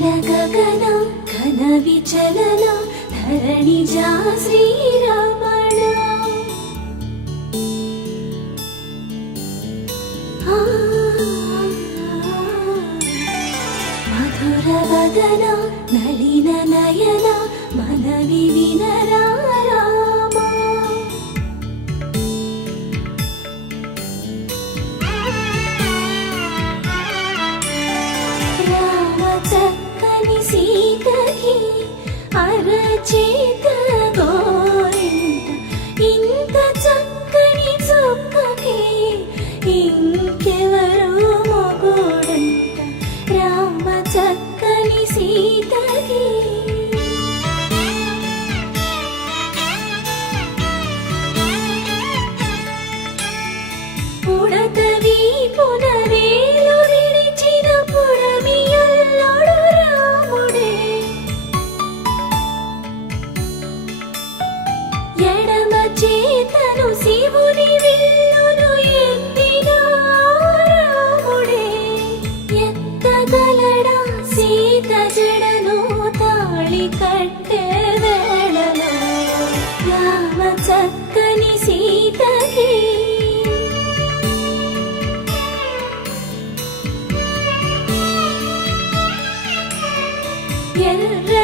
నీల గగన ఘన విచలన ధరణిజా శ్రీరమణ మధుర వదన నలిన నయన మనవి వినరా అరచేత గోరింట ఇంత చక్కని చుక్కకి ఇంకెవరు మొగుడంట రామ చక్కని సీతకి ఉడతవి పునవేలు విడిచిన పుడమియల్లోడు రాముడే ఎడమ చేతను శివుని విల్లును ఎత్తిన రాముడే ఎత్తగలడా సీత జడను తాళి కట్టే వేళలో రామ చక్కని సీతకి ఎర్ర